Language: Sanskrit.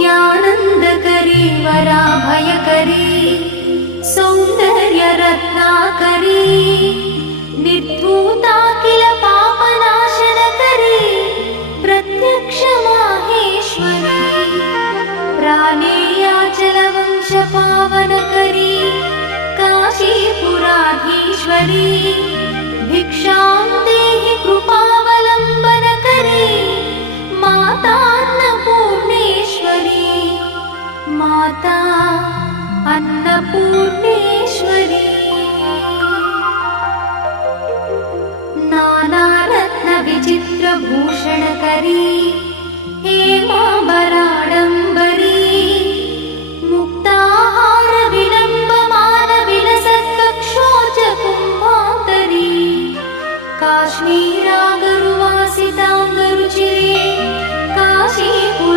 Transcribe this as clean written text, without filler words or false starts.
नित्यानन्दकरी वराभयकरी सौन्दर्यरत्नाकरी निर्धूता किल पापनाशनकरी प्रत्यक्ष माहेश्वरी प्राणेयाचलवंशपावनकरी काशीपुराधीश्वरी भिक्षां देहि कृपा